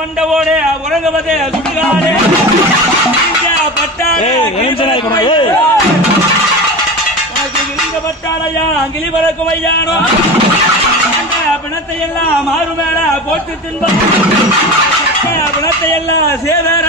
வண்டவோடே உறங்குவதே சுடுகாடு. இங்க ஐயா அங்கிலி பறக்கும் ஐயானோ பிணத்தை எல்லாம் மாறு மேல போட்டு தின்போம். பிணத்தை எல்லாம் சேதார